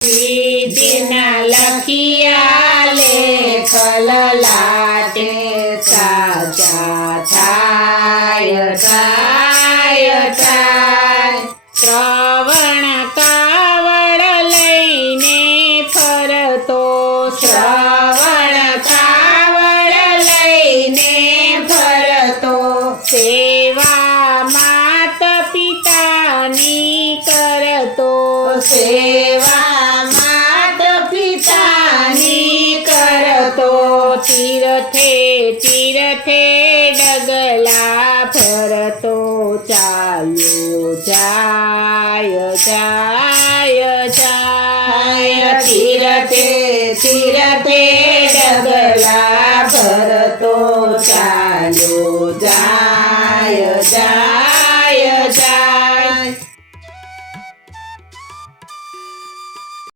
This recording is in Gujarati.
વિધિના લખિયા લેખ લલાટે સાચા થાય થાય થાય શ્રવણ કાવડ લઈને ફરતો શ્રવણ કાવડ લઈને ફરતો સેવા માત પિતાની કરતો સેવા માત પિતાની કરતો તીરથે તીરથે ડગલા ફરતો ચાલ્યો જાય જાય જાય તીરથે તીરથે